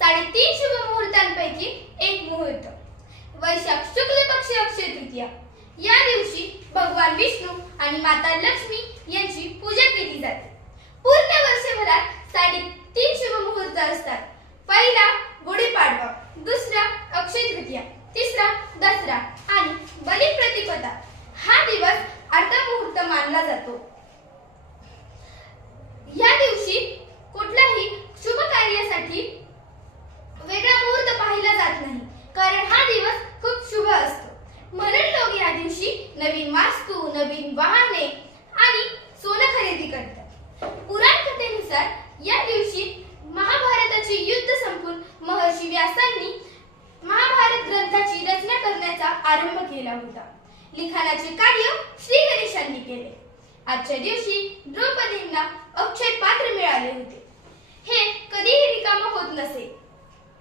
3.5 शुभ मुहूर्तांपैकी एक मुहूर्त वैशाख शुक्ल पक्ष अक्षय तृतीया। या दिवशी भगवान विष्णू आणि माता लक्ष्मी यांची पूजा केली जाते। पूर्ण वर्षभरात 3.5 शुभ मुहूर्त असतात। पहिला गुढीपाडवा, दुसरा अक्षय तृतीया, तिसरा दसरा आणि बलिप्रतिपदा। हा दिवस अर्धमुहूर्त मानला जातो। या दिवशी कुठल्याही शुभ कार्यासाठी वेगळा मुहूर्त पाहिला जात नाही, कारण हा दिवस खूप शुभ असतो। म्हणून लोक या दिवशी नवीन वास्तू, नवीन वाहने आणि सोनं खरेदी करतात। पुराण कथेनुसार या दिवशी महाभारताचे युद्ध संपून महर्षी व्यासांनी महाभारत ग्रंथाची रचना करण्याचा आरंभ केला होता। लिखाणाचे कार्य श्री गणेशांनी केले। आजच्या दिवशी द्रौपदींना अक्षय पात्र मिळाले होते। हे कधीही रिकामं होत नसे।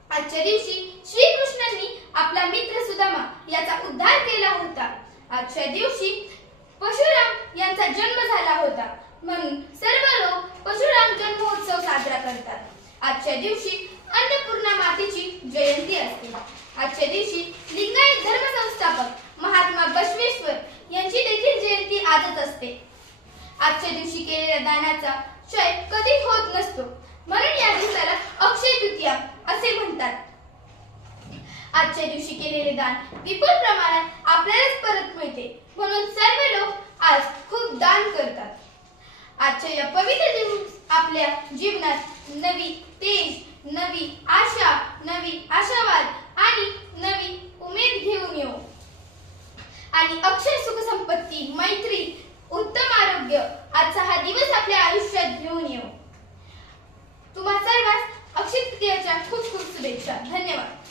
आजच्या दिवशी श्रीकृष्णांनी आपला मित्र सुदामा याचा उद्धार केला होता। आजच्या दिवशी परशुराम यांचा जन्म झाला होता, म्हणून सर्व लोक परशुराम जन्मोत्सव साजरा करतात। आजच्या दिवशी अन्नपूर्णा मातेची जयंती असते। आजच्या दिवशी लिंगायत धर्मसंस्थापक महात्मा बसवेश्वर यांची देखील जयंती आजच असते। आजच्या दिवशी केलेल्या दानाचा क्षय कधी होत नसतो, म्हणून या दिवसाला अक्षय तृतीया असे म्हणतात। आजच्या दिवशी केलेले दान विपुल प्रमाणात आपल्यालाच परत मिळते, म्हणून सर्व लोक आज खूप दान करतात। आजच्या या पवित्र दिवस आपल्या जीवनात नवी तेज, नवी आशा, नवी आशावाद आणि नवी उमेद घेऊन येऊ आणि अक्षय सुख संपत्ती, मैत्री, उत्तम आरोग्य आजचा हा दिवस आपल्या आयुष्यात घेऊन येऊ। तुम्हा सर्वांस अक्षय तृतीयेच्या खूप खूप शुभेच्छा। धन्यवाद।